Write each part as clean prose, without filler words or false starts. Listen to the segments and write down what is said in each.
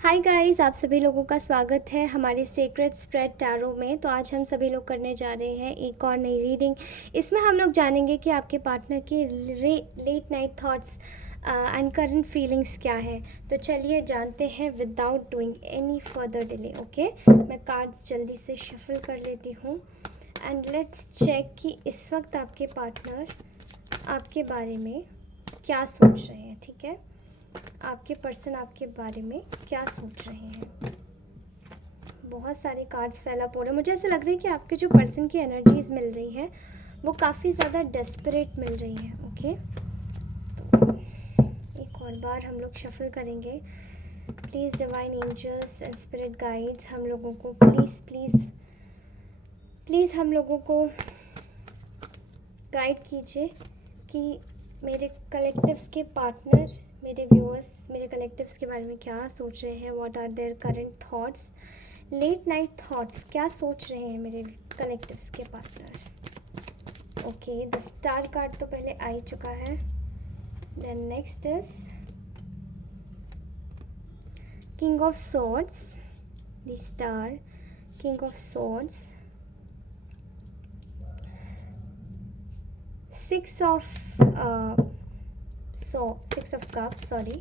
Hi guys, आप सभी लोगों का स्वागत है हमारे सीक्रेट स्प्रेड टैरो में। तो आज हम सभी लोग करने जा रहे हैं एक और नई रीडिंग। इसमें हम लोग जानेंगे कि आपके पार्टनर की late night thoughts and current feelings क्या है। तो चलिए जानते हैं without doing any further delay. Okay, मैं कार्ड्स जल्दी से शफल कर लेती हूँ एंड लेट्स चेक कि इस वक्त आपके पार्टनर आपके बारे में क्या सोच रहे हैं। ठीक है, आपके पर्सन आपके बारे में क्या सोच रहे हैं। बहुत सारे कार्ड्स फैला पूरे, मुझे ऐसा लग रहा है कि आपके जो पर्सन की एनर्जीज मिल रही है वो काफ़ी ज़्यादा डेस्परेट मिल रही है। ओके, तो एक और बार हम लोग शफल करेंगे। Please divine angels and spirit guides हम लोगों को प्लीज़ प्लीज़ प्लीज़ हम लोगों को गाइड कीजिए कि मेरे कलेक्टिव्स के पार्टनर, मेरे व्यूअर्स, मेरे कलेक्टिव्स के बारे में क्या सोच रहे हैं। What are their current thoughts, late night thoughts, क्या सोच रहे हैं मेरे कलेक्टिव्स के partner. Okay, the star card तो पहले आ ही चुका है। Then next is king of swords, the star, king of swords, six of cups, sorry.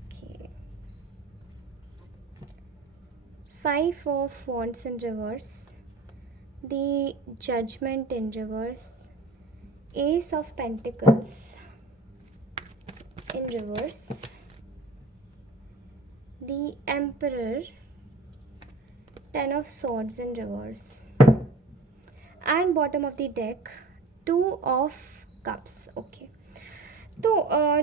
Okay, five of wands in reverse, the judgment in reverse, ace of pentacles in reverse, the emperor, ten of swords in reverse, and bottom of the deck, two of cups. Okay, तो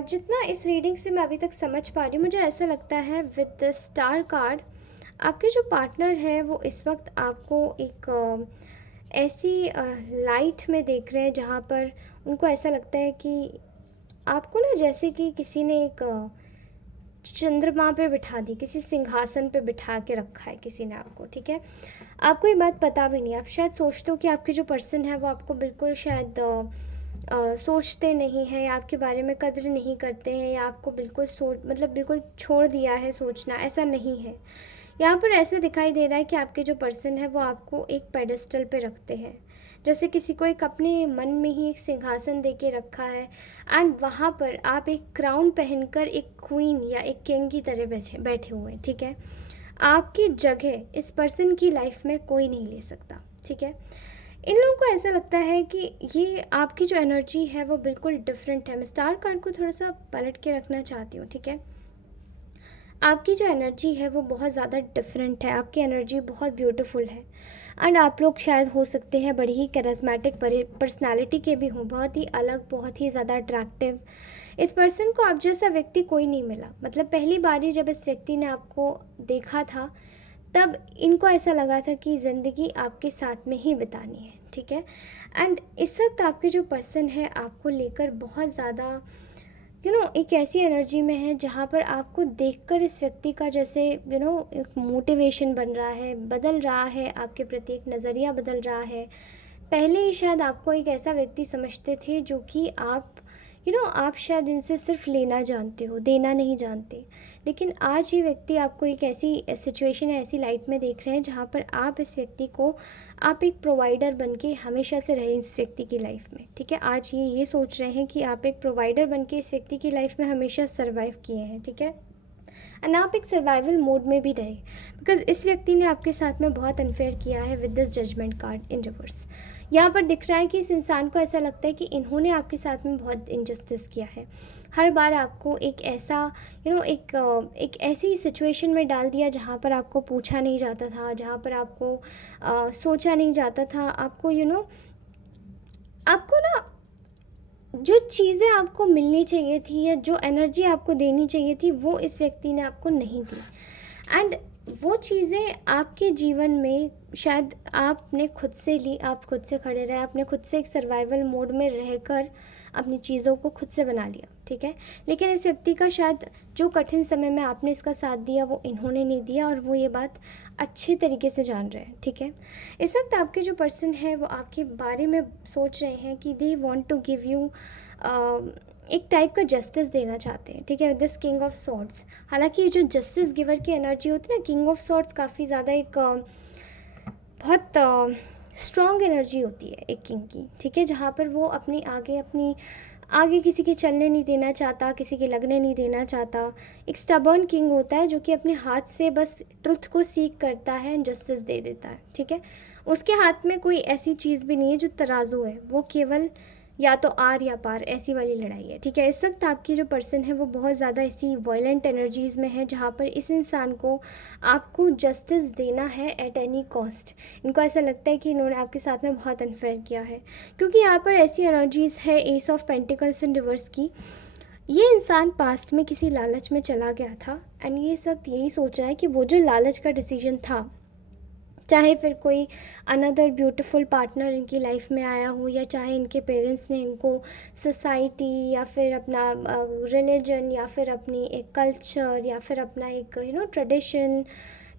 जितना इस reading से मैं अभी तक समझ पा रही हूँ, मुझे ऐसा लगता है विद द स्टार कार्ड आपके जो पार्टनर है वो इस वक्त आपको एक ऐसी लाइट में देख रहे हैं जहाँ पर उनको ऐसा लगता है कि आपको ना जैसे कि किसी ने एक चंद्रमा पे बिठा दी, किसी सिंहासन पे बिठा के रखा है किसी ने आपको। ठीक है, आपको ये बात पता भी नहीं, आप शायद सोचते हो कि आपके जो पर्सन है वो आपको बिल्कुल शायद सोचते नहीं हैं या आपके बारे में कद्र नहीं करते हैं या आपको बिल्कुल मतलब बिल्कुल छोड़ दिया है सोचना। ऐसा नहीं है, यहाँ पर ऐसे दिखाई दे रहा है कि आपके जो पर्सन है वो आपको एक पेडेस्टल पे रखते हैं, जैसे किसी को एक अपने मन में ही एक सिंहासन दे के रखा है एंड वहाँ पर आप एक क्राउन पहनकर एक क्वीन या एक किंग की तरह बैठे हुए हैं। ठीक है, आपकी जगह इस पर्सन की लाइफ में कोई नहीं ले सकता। ठीक है, इन लोगों को ऐसा लगता है कि ये आपकी जो एनर्जी है वो बिल्कुल डिफरेंट है। मैं स्टार कार्ड को थोड़ा सा पलट के रखना चाहती हूँ। ठीक है, आपकी जो एनर्जी है वो बहुत ज़्यादा डिफरेंट है, आपकी एनर्जी बहुत ब्यूटीफुल है एंड आप लोग शायद हो सकते हैं बड़ी ही कैरिस्मेटिक पर्सनालिटी के भी हों, बहुत ही अलग, बहुत ही ज़्यादा अट्रैक्टिव। इस पर्सन को आप जैसा व्यक्ति कोई नहीं मिला, मतलब पहली बार ही जब इस व्यक्ति ने आपको देखा था तब इनको ऐसा लगा था कि ज़िंदगी आपके साथ में ही बितानी है। ठीक है, एंड इस वक्त आपके जो पर्सन है आपको लेकर बहुत ज़्यादा एक ऐसी एनर्जी में है जहाँ पर आपको देखकर इस व्यक्ति का जैसे एक मोटिवेशन बन रहा है, बदल रहा है, आपके प्रति एक नज़रिया बदल रहा है। पहले ही शायद आपको एक ऐसा व्यक्ति समझते थे जो कि आप आप शायद इनसे सिर्फ लेना जानते हो, देना नहीं जानते। लेकिन आज ये व्यक्ति आपको एक ऐसी सिचुएशन है, ऐसी लाइट में देख रहे हैं जहाँ पर आप इस व्यक्ति को, आप एक प्रोवाइडर बन के हमेशा से रहे इस व्यक्ति की लाइफ में। ठीक है, आज ये सोच रहे हैं कि आप एक प्रोवाइडर बन के इस व्यक्ति की लाइफ में हमेशा सर्वाइव किए हैं। ठीक है, एंड आप एक सर्वाइवल मोड में भी रहे, बिकॉज इस व्यक्ति ने आपके साथ में बहुत अनफेयर किया है with this judgement card in reverse. यहाँ पर दिख रहा है कि इस इंसान को ऐसा लगता है कि इन्होंने आपके साथ में बहुत इनजस्टिस किया है। हर बार आपको एक ऐसा एक ऐसी सिचुएशन में डाल दिया जहाँ पर आपको पूछा नहीं जाता था, जहाँ पर आपको सोचा नहीं जाता था। आपको आपको ना जो चीज़ें आपको मिलनी चाहिए थी या जो एनर्जी आपको देनी चाहिए थी वो इस व्यक्ति ने आपको नहीं दी एंड वो चीज़ें आपके जीवन में शायद आपने खुद से ली, आप खुद से खड़े रहे, आपने खुद से एक सर्वाइवल मोड में रहकर अपनी चीज़ों को खुद से बना लिया। ठीक है, लेकिन इस व्यक्ति का शायद जो कठिन समय में आपने इसका साथ दिया वो इन्होंने नहीं दिया और वो ये बात अच्छे तरीके से जान रहे हैं। ठीक है, इस वक्त आपके जो पर्सन है वो आपके बारे में सोच रहे हैं कि they want to give you एक टाइप का जस्टिस देना चाहते हैं, ठीक है, with this king of swords. हालांकि ये जो जस्टिस गिवर की एनर्जी होती है ना, किंग ऑफ सॉर्ड्स काफ़ी ज़्यादा एक बहुत स्ट्रॉन्ग एनर्जी होती है एक किंग की, ठीक है, जहाँ पर वो अपनी आगे किसी के चलने नहीं देना चाहता, किसी के लगने नहीं देना चाहता। एक स्टबर्न किंग होता है जो कि अपने हाथ से बस ट्रुथ को सीक करता है, जस्टिस दे देता है, ठीक है। उसके हाथ में कोई ऐसी चीज़ भी नहीं है जो तराजू है, वो केवल या तो आर या पार ऐसी वाली लड़ाई है, ठीक है। इस वक्त आपकी जो पर्सन है वो बहुत ज़्यादा ऐसी वायलेंट एनर्जीज़ में है, जहाँ पर इस इंसान को आपको जस्टिस देना है एट एनी कॉस्ट। इनको ऐसा लगता है कि इन्होंने आपके साथ में बहुत अनफेयर किया है, क्योंकि यहाँ पर ऐसी एनर्जीज़ है S of pentacles in reverse की। ये इंसान पास्ट में किसी लालच में चला गया था, एंड ये इस वक्त यही सोच रहा है कि वो जो लालच का डिसीजन था, चाहे फिर कोई अनदर ब्यूटीफुल पार्टनर इनकी लाइफ में आया हो, या चाहे इनके पेरेंट्स ने इनको सोसाइटी या फिर अपना रिलीजन या फिर अपनी एक कल्चर या फिर अपना एक ट्रेडिशन,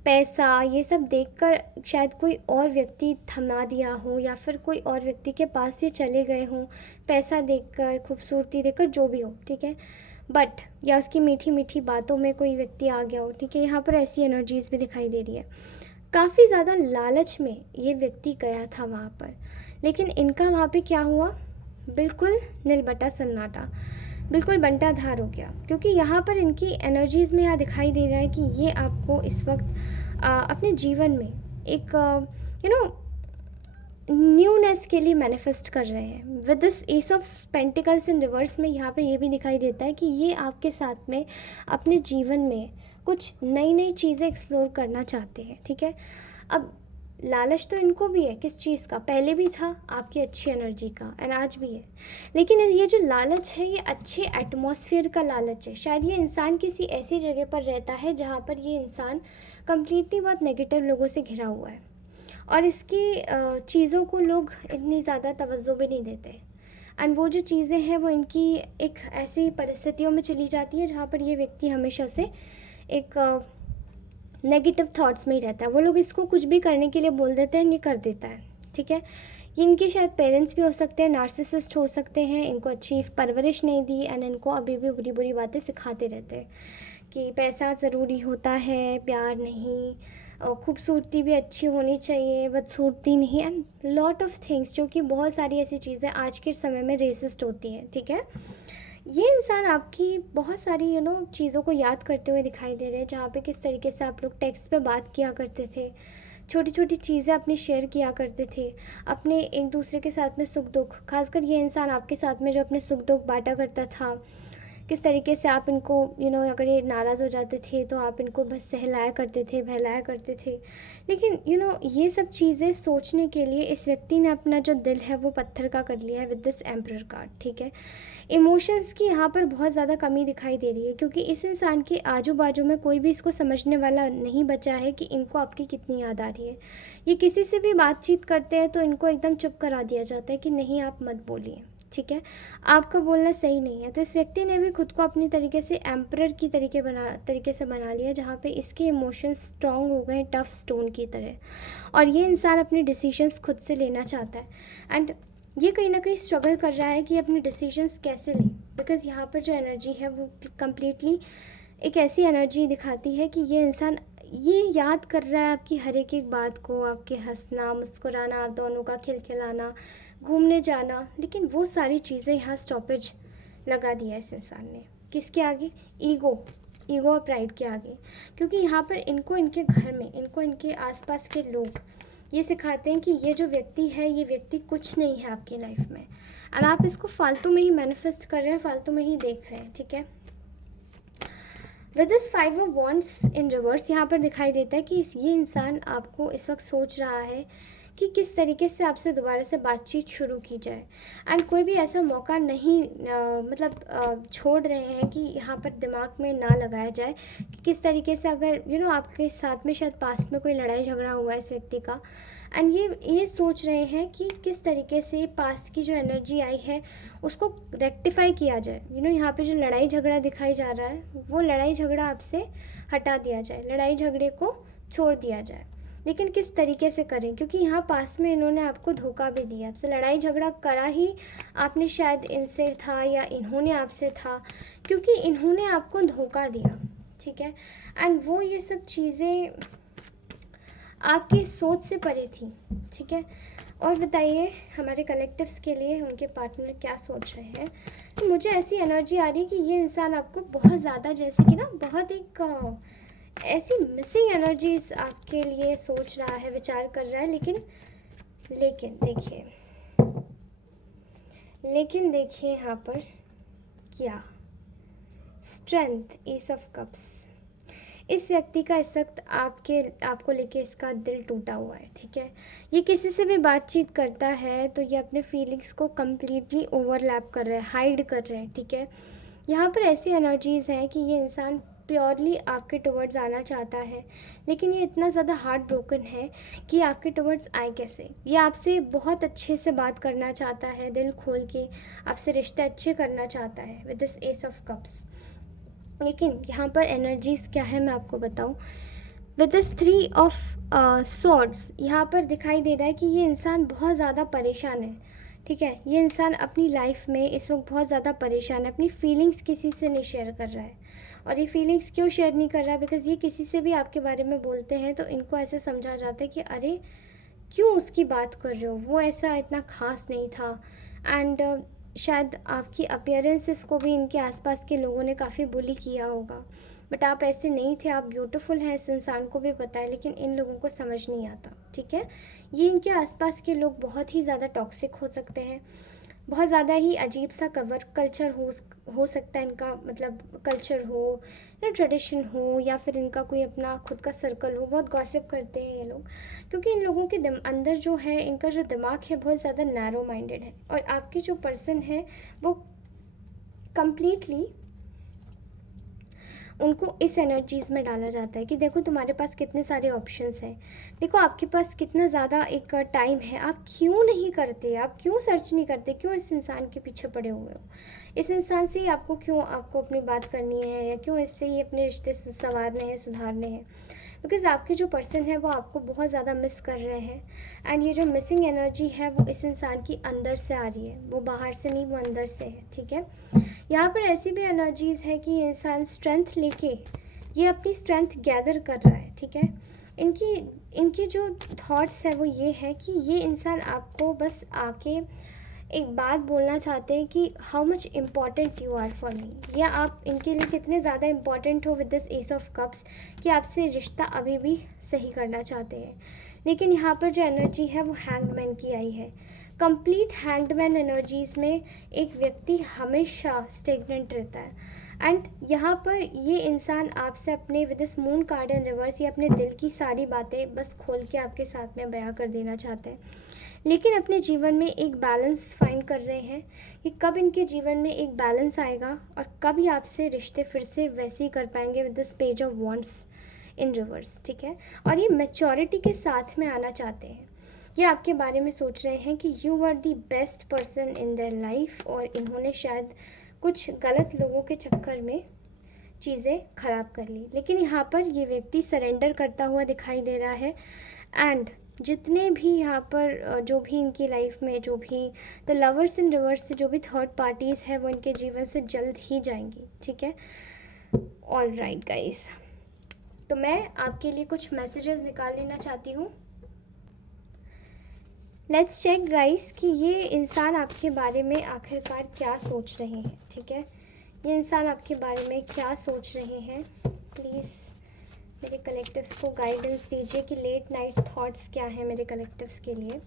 पैसा, ये सब देखकर शायद कोई और व्यक्ति थमा दिया हो, या फिर कोई और व्यक्ति के पास ये चले गए हों, पैसा देखकर, खूबसूरती देखकर, जो भी हो, ठीक है, बट या उसकी मीठी मीठी बातों में कोई व्यक्ति आ गया हो, ठीक है। यहाँ पर ऐसी एनर्जीज़ भी दिखाई दे रही है। काफ़ी ज़्यादा लालच में ये व्यक्ति गया था वहाँ पर, लेकिन इनका वहाँ पे क्या हुआ, बिल्कुल नीलबटा सन्नाटा, बिल्कुल बंटाधार हो गया, क्योंकि यहाँ पर इनकी एनर्जीज़ में यहाँ दिखाई दे रहा है कि ये आपको इस वक्त अपने जीवन में एक न्यूनेस के लिए मैनिफेस्ट कर रहे हैं। With this ace of pentacles in reverse में यहाँ पे ये भी दिखाई देता है कि ये आपके साथ में अपने जीवन में कुछ नई नई चीज़ें एक्सप्लोर करना चाहते हैं, ठीक है। अब लालच तो इनको भी है, किस चीज़ का, पहले भी था आपकी अच्छी एनर्जी का, एंड आज भी है, लेकिन ये जो लालच है ये अच्छे एटमॉस्फेयर का लालच है। शायद ये इंसान किसी ऐसी जगह पर रहता है जहाँ पर ये इंसान कम्प्लीटली बहुत नेगेटिव लोगों से घिरा हुआ है, और इसकी चीज़ों को लोग इतनी ज़्यादा तवज्जो भी नहीं देते, एंड वो जो चीज़ें हैं वो इनकी एक ऐसी परिस्थितियों में चली जाती है जहाँ पर ये व्यक्ति हमेशा से एक नेगेटिव थॉट्स में ही रहता है। वो लोग इसको कुछ भी करने के लिए बोल देते हैं, ये कर देता है, ठीक है। ये इनके शायद पेरेंट्स भी हो सकते हैं, नार्सिसिस्ट हो सकते हैं, इनको अच्छी परवरिश नहीं दी, एंड इनको अभी भी बुरी बुरी बातें सिखाते रहते हैं कि पैसा ज़रूरी होता है, प्यार नहीं, और खूबसूरती भी अच्छी होनी चाहिए, बदसूरती नहीं, एंड लॉट ऑफ थिंग्स, जो कि बहुत सारी ऐसी चीज़ें आज के समय में रेसिस्ट होती हैं, ठीक है। ये इंसान आपकी बहुत सारी चीज़ों को याद करते हुए दिखाई दे रहे हैं, जहाँ पे किस तरीके से आप लोग टेक्स्ट पे बात किया करते थे, छोटी छोटी चीज़ें अपनी शेयर किया करते थे, अपने एक दूसरे के साथ में सुख दुख, खासकर ये इंसान आपके साथ में जो अपने सुख दुख बांटा करता था, किस तरीके से आप इनको अगर ये नाराज़ हो जाते थे तो आप इनको बस सहलाया करते थे, बहलाया करते थे। लेकिन ये सब चीज़ें सोचने के लिए इस व्यक्ति ने अपना जो दिल है वो पत्थर का कर लिया है विद दिस एम्परर कार्ड, ठीक है। इमोशंस की यहाँ पर बहुत ज़्यादा कमी दिखाई दे रही है, क्योंकि इस इंसान के आजू बाजू में कोई भी इसको समझने वाला नहीं बचा है कि इनको आपकी कितनी याद आ रही है। ये किसी से भी बातचीत करते हैं तो इनको एकदम चुप करा दिया जाता है कि नहीं आप मत बोलिए, ठीक है, आपका बोलना सही नहीं है। तो इस व्यक्ति ने भी खुद को अपनी तरीके से एम्परर की तरीके से बना लिया, जहाँ पे इसके इमोशंस स्ट्रॉन्ग हो गए टफ स्टोन की तरह, और ये इंसान अपने डिसीजंस खुद से लेना चाहता है, एंड ये कहीं ना कहीं स्ट्रगल कर रहा है कि अपने डिसीजंस कैसे लें, बिकॉज़ यहाँ पर जो एनर्जी है वो कम्प्लीटली एक ऐसी एनर्जी दिखाती है कि ये इंसान ये याद कर रहा है आपकी हर एक बात को, आपके हंसना मुस्कुराना, आप दोनों का खिलखिलाना, घूमने जाना, लेकिन वो सारी चीज़ें यहाँ स्टॉपेज लगा दिया इस इंसान ने, किसके आगे, ईगो और प्राइड के आगे। क्योंकि यहाँ पर इनको इनके घर में, इनको इनके आसपास के लोग ये सिखाते हैं कि ये जो व्यक्ति है ये व्यक्ति कुछ नहीं है आपकी लाइफ में, और आप इसको फालतू में ही मैनिफेस्ट कर रहे हैं, फालतू में ही देख रहे हैं, ठीक है। With this 5 of wands in reverse यहाँ पर दिखाई देता है कि ये इंसान आपको इस वक्त सोच रहा है कि किस तरीके से आपसे दोबारा से बातचीत शुरू की जाए, एंड कोई भी ऐसा मौका नहीं छोड़ रहे हैं कि यहाँ पर दिमाग में ना लगाया जाए कि किस तरीके से अगर आपके साथ में शायद पास्ट में कोई लड़ाई झगड़ा हुआ है इस व्यक्ति का, एंड ये सोच रहे हैं कि किस तरीके से पास्ट की जो एनर्जी आई है उसको रेक्टिफाई किया जाए। यहाँ पे जो लड़ाई झगड़ा दिखाई जा रहा है वो लड़ाई झगड़ा आपसे हटा दिया जाए, लड़ाई झगड़े को छोड़ दिया जाए, लेकिन किस तरीके से करें, क्योंकि यहाँ पास में इन्होंने आपको धोखा भी दिया, आपसे लड़ाई झगड़ा करा ही आपने शायद इनसे था या इन्होंने आपसे था, क्योंकि इन्होंने आपको धोखा दिया, ठीक है। एंड वो ये सब चीज़ें आपकी सोच से परे थी, ठीक है। और बताइए हमारे कलेक्टिव्स के लिए उनके पार्टनर क्या सोच रहे हैं। तो मुझे ऐसी एनर्जी आ रही है कि ये इंसान आपको बहुत ज़्यादा, जैसे कि ना बहुत एक ऐसी मिसिंग एनर्जीज आपके लिए सोच रहा है, विचार कर रहा है। लेकिन देखिए यहाँ पर क्या स्ट्रेंथ, एस ऑफ कप्स। इस व्यक्ति का इस वक्त आपको लेके इसका दिल टूटा हुआ है, ठीक है। ये किसी से भी बातचीत करता है तो ये अपने फीलिंग्स को कम्प्लीटली ओवरलैप कर रहा है, हाइड कर रहे हैं, ठीक है। यहाँ पर ऐसी एनर्जीज़ हैं कि ये इंसान प्योरली आपके टुवर्ड्स आना चाहता है, लेकिन ये इतना ज़्यादा हार्ट ब्रोकन है कि आपके टुवर्ड्स आए कैसे। ये आपसे बहुत अच्छे से बात करना चाहता है, दिल खोल के आपसे रिश्ते अच्छे करना चाहता है with this ace of cups. लेकिन यहाँ पर एनर्जीज़ क्या है मैं आपको बताऊँ। विद दिस 3 ऑफ सॉर्ड्स यहाँ पर दिखाई दे रहा है कि ये इंसान बहुत ज़्यादा परेशान है, ठीक है। ये इंसान अपनी लाइफ में इस वक्त बहुत ज़्यादा परेशान है, अपनी फीलिंग्स किसी से नहीं शेयर कर रहा है। और ये फीलिंग्स क्यों शेयर नहीं कर रहा है, बिकॉज़ ये किसी से भी आपके बारे में बोलते हैं तो इनको ऐसे समझा जाता है कि अरे क्यों उसकी बात कर रहे हो, वो ऐसा इतना ख़ास नहीं था। एंड शायद आपकी अपीयरेंसेस को भी इनके आसपास के लोगों ने काफ़ी बुली किया होगा, बट आप ऐसे नहीं थे, आप ब्यूटीफुल हैं, इस इंसान को भी पता है, लेकिन इन लोगों को समझ नहीं आता, ठीक है। ये इनके आसपास के लोग बहुत ही ज़्यादा टॉक्सिक हो सकते हैं, बहुत ज़्यादा ही अजीब सा कल्चर हो सकता है इनका, मतलब कल्चर हो या ट्रेडिशन हो, या फिर इनका कोई अपना खुद का सर्कल हो। बहुत गॉसिप करते हैं ये लोग, क्योंकि इन लोगों के अंदर जो है, इनका जो दिमाग है बहुत ज़्यादा नैरो माइंडेड है। और आपके जो पर्सन है वो कम्प्लीटली उनको इस एनर्जीज़ में डाला जाता है कि देखो तुम्हारे पास कितने सारे ऑप्शंस हैं, देखो आपके पास कितना ज़्यादा एक टाइम है, आप क्यों नहीं करते, आप क्यों सर्च नहीं करते, क्यों इस इंसान के पीछे पड़े हुए हो, इस इंसान से ही आपको अपनी बात करनी है, या क्यों इससे ही अपने रिश्ते संवारने हैं, सुधारने हैं। बिकॉज़ आपके जो पर्सन है वो आपको बहुत ज़्यादा मिस कर रहे हैं। एंड ये जो मिसिंग एनर्जी है वो इस इंसान की अंदर से आ रही है, वो बाहर से नहीं, वो अंदर से है, ठीक है। यहाँ पर ऐसी भी एनर्जीज़ है कि इंसान स्ट्रेंथ लेके ये अपनी स्ट्रेंथ गैदर कर रहा है, ठीक है। इनके जो थॉट्स है वो ये है कि ये इंसान आपको बस आके एक बात बोलना चाहते हैं कि how much important you are for me, या आप इनके लिए कितने ज़्यादा इम्पॉर्टेंट हो with this ace of cups, कि आपसे रिश्ता अभी भी सही करना चाहते हैं। लेकिन यहाँ पर जो एनर्जी है वो हैंगमैन की आई है। कंप्लीट हैंगमैन एनर्जीज़ में एक व्यक्ति हमेशा स्टेगनेंट रहता है। एंड यहाँ पर ये इंसान आपसे अपने with this moon card and reverse, ये अपने दिल की सारी बातें बस खोल के आपके साथ में बयां कर देना चाहते हैं, लेकिन अपने जीवन में एक बैलेंस फाइंड कर रहे हैं कि कब इनके जीवन में एक बैलेंस आएगा और कब ही आपसे रिश्ते फिर से वैसे ही कर पाएंगे with this page of wands in reverse, ठीक है। और ये मैच्योरिटी के साथ में आना चाहते हैं, ये आपके बारे में सोच रहे हैं कि you are the best person in their life, और इन्होंने शायद कुछ गलत लोगों के चक्कर में चीज़ें ख़राब कर ली। लेकिन यहाँ पर ये व्यक्ति सरेंडर करता हुआ दिखाई दे रहा है। एंड जितने भी यहाँ पर जो भी इनकी लाइफ में जो भी द लवर्स इन रिवर्स से जो भी थर्ड पार्टीज़ है वो इनके जीवन से जल्द ही जाएंगी, ठीक है। ऑल राइट गाइस, तो मैं आपके लिए कुछ मैसेजेस निकाल लेना चाहती हूँ। लेट्स चेक गाइस कि ये इंसान आपके बारे में आखिरकार क्या सोच रहे हैं, ठीक है। ये इंसान आपके बारे में क्या सोच रहे हैं, प्लीज़ मेरे कलेक्टिव्स को गाइडेंस दीजिए कि लेट नाइट थॉट्स क्या हैं मेरे कलेक्टिव्स के लिए।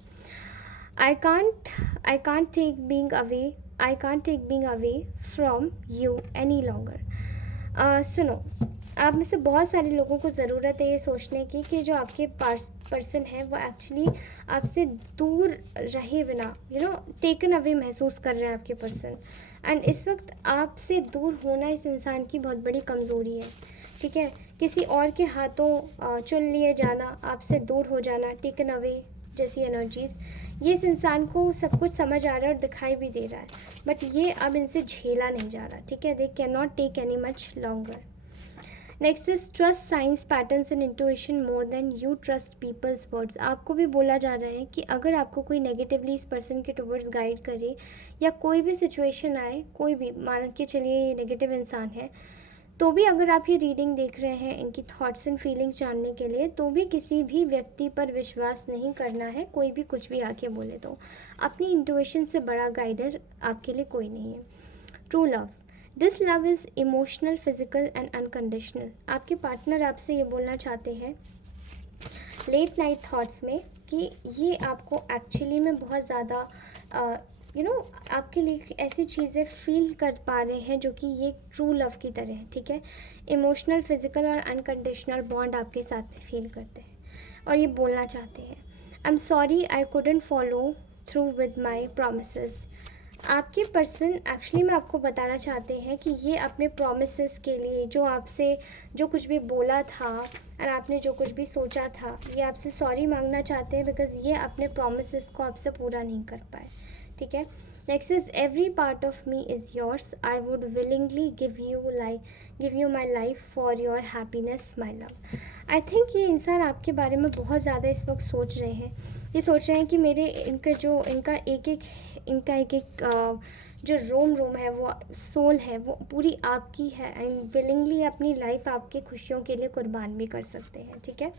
I can't take being away from you any longer. सुनो, आप में से बहुत सारे लोगों को ज़रूरत है ये सोचने की कि जो आपके पर्सन है वो एक्चुअली आपसे दूर रहे बिना टेकन अवे महसूस कर रहे हैं आपके पर्सन। एंड इस वक्त आपसे दूर होना इस इंसान की बहुत बड़ी कमज़ोरी है, ठीक है। किसी और के हाथों चुन लिए जाना, आपसे दूर हो जाना, टेकन अवे जैसी एनर्जीज़, ये इस इंसान को सब कुछ समझ आ रहा है और दिखाई भी दे रहा है, बट ये अब इनसे झेला नहीं जा रहा, ठीक है। They can not take any much longer. Next is trust science patterns and intuition more than you trust people's words. आपको भी बोला जा रहा है कि अगर आपको कोई नेगेटिवली इस पर्सन के टुवर्ड्स गाइड करे या कोई भी सिचुएशन आए, कोई भी, मान के चलिए ये नेगेटिव इंसान है, तो भी अगर आप ये रीडिंग देख रहे हैं इनकी थॉट्स एंड फीलिंग्स जानने के लिए, तो भी किसी भी व्यक्ति पर विश्वास नहीं करना है, कोई भी कुछ भी आके बोले तो। अपनी इंट्यूशन से बड़ा गाइडर आपके लिए कोई नहीं है। True love, this love is emotional, physical and unconditional. आपके पार्टनर आपसे ये बोलना चाहते हैं लेट नाइट थॉट्स में कि ये आपको एक्चुअली में बहुत ज़्यादा आपके लिए ऐसी चीज़ें फील कर पा रहे हैं जो कि ये ट्रू लव की तरह है, ठीक है। इमोशनल, फिजिकल और अनकंडीशनल बॉन्ड आपके साथ में फील करते हैं और ये बोलना चाहते हैं I am sorry I couldn't follow through with my promises. आपके पर्सन एक्चुअली में आपको बताना चाहते हैं कि ये अपने प्रोमिसेस के लिए, जो आपसे जो कुछ भी बोला था और आपने जो कुछ भी सोचा था, ये आपसे सॉरी मांगना चाहते हैं बिकॉज ये अपने प्रोमिसेस को आपसे पूरा नहीं कर पाए, ठीक है। Next is every part of me is yours, I would willingly give you my life for your happiness my love. I think ये इंसान आपके बारे में बहुत ज़्यादा इस वक्त सोच रहे हैं। ये सोच रहे हैं कि इनका एक एक जो रोम है, वो सोल है, वो पूरी आपकी है एंड विलिंगली अपनी लाइफ आपकी खुशियों के लिए कुर्बान भी कर सकते हैं, ठीक है।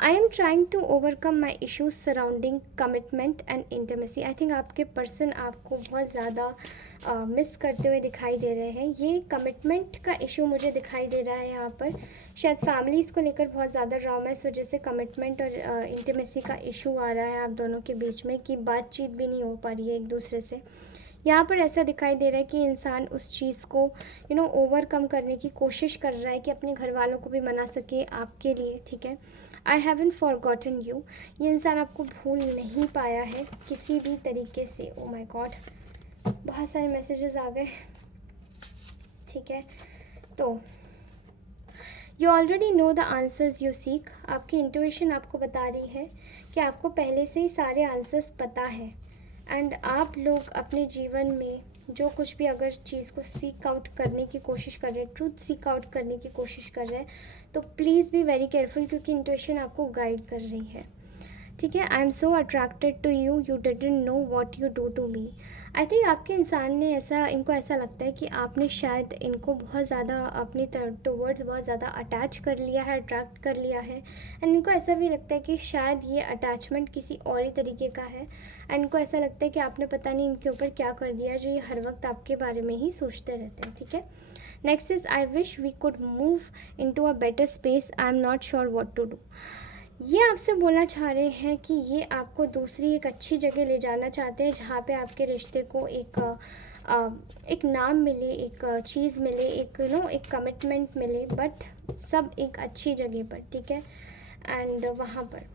I am trying to overcome my issues surrounding commitment and intimacy. I think आपके पर्सन आपको बहुत ज़्यादा मिस करते हुए दिखाई दे रहे हैं। ये कमिटमेंट का इशू मुझे दिखाई दे रहा है यहाँ पर, शायद फैमिलीज़ को लेकर बहुत ज़्यादा ड्रामा, इस वजह से कमिटमेंट और इंटीमेसी का इशू आ रहा है आप दोनों के बीच में, कि बातचीत भी नहीं हो पा रही है एक दूसरे से। यहाँ पर ऐसा दिखाई दे रहा है कि इंसान उस चीज़ को ओवरकम करने की कोशिश कर रहा है कि अपने घर वालों को भी मना सके आपके लिए, ठीक है। आई हैवन फॉरगॉटन यू, ये इंसान आपको भूल नहीं पाया है किसी भी तरीके से। ओ माय गॉड, बहुत सारे मैसेजेस आ गए, ठीक है। तो you already know the answers you seek, आपकी इंट्यूशन आपको बता रही है कि आपको पहले से ही सारे आंसर्स पता है एंड आप लोग अपने जीवन में जो कुछ भी अगर चीज़ को सीक आउट करने की कोशिश कर रहे हैं, ट्रूथ सीक आउट करने की कोशिश कर रहे हैं, तो प्लीज़ बी वेरी केयरफुल, क्योंकि इंट्यूशन आपको गाइड कर रही है, ठीक है। I am so attracted to you, you didn't know what you do to me. I think आपके इंसान ने इनको ऐसा लगता है कि आपने शायद इनको बहुत ज़्यादा अपनी टुवर्ड्स बहुत ज़्यादा अटैच कर लिया है, अट्रैक्ट कर लिया है एंड इनको ऐसा भी लगता है कि शायद ये अटैचमेंट किसी और ही तरीके का है एंड इनको ऐसा लगता है कि आपने पता नहीं इनके ऊपर क्या कर दिया है, जो ये हर वक्त आपके बारे में ही सोचते रहते हैं, ठीक है। Next is I wish we could move in to a better space, I am not sure what to do. ये आपसे बोलना चाह रहे हैं कि ये आपको दूसरी एक अच्छी जगह ले जाना चाहते हैं, जहाँ पे आपके रिश्ते को एक नाम मिले, एक चीज़ मिले, एक कमिटमेंट मिले, बट सब एक अच्छी जगह पर, ठीक है। एंड वहाँ पर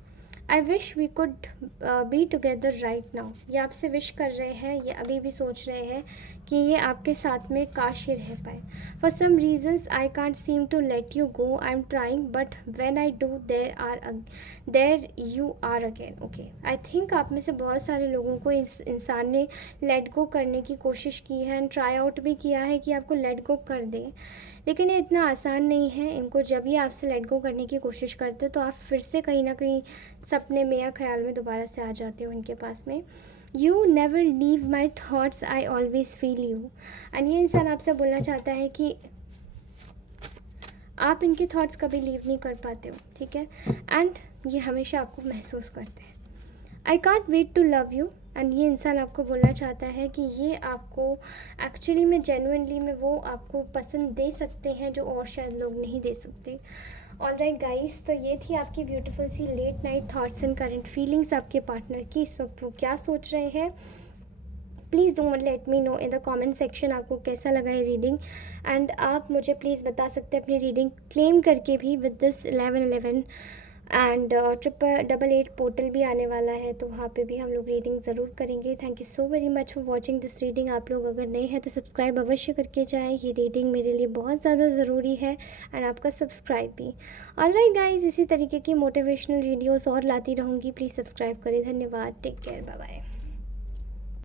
I wish we could be together right now, ये आपसे विश कर रहे हैं, ये अभी भी सोच रहे हैं कि ये आपके साथ में काश ये रह पाए। For some reasons I can't seem to let you go, I am trying but when I do there you are again. Okay, I think आप में से बहुत सारे लोगों को इस इंसान ने लेट गो करने की कोशिश की है एंड ट्राई आउट भी किया है कि आपको लेट गो कर दें, लेकिन ये इतना आसान नहीं है। इनको जब भी आपसे लेट गो करने की कोशिश करते हो तो आप फिर से कहीं ना कहीं सपने में या ख्याल में दोबारा से आ जाते हो इनके पास में। You never leave my thoughts, I always feel you. And ये इंसान आपसे बोलना चाहता है कि आप इनके थॉट्स कभी लीव नहीं कर पाते हो, ठीक है, एंड ये हमेशा आपको महसूस करते हैं। I can't wait to love you, and ये इंसान आपको बोलना चाहता है कि ये आपको एक्चुअली में जेन्युइनली में वो आपको पसंद दे सकते हैं जो और शायद लोग नहीं दे सकते। ऑलराइट गाइस, तो ये थी आपकी ब्यूटीफुल सी late night thoughts and current feelings आपके पार्टनर की, इस वक्त वो क्या सोच रहे हैं। Please do let me know in the comment section आपको कैसा लगा है रीडिंग, एंड आप मुझे प्लीज़ बता सकते हैं अपनी रीडिंग क्लेम करके भी विद दिस 11/11 एंड 888 पोर्टल भी आने वाला है, तो वहाँ पे भी हम लोग रीडिंग ज़रूर करेंगे। Thank you so very much for watching this reading. आप लोग अगर नए हैं तो सब्सक्राइब अवश्य करके जाएँ, ये रीडिंग मेरे लिए बहुत ज़्यादा ज़रूरी है एंड आपका सब्सक्राइब भी। ऑलराइट गाइस, इसी तरीके की मोटिवेशनल वीडियोस और लाती रहूँगी, प्लीज़ सब्सक्राइब करें। धन्यवाद, टेक केयर, बाय बाय।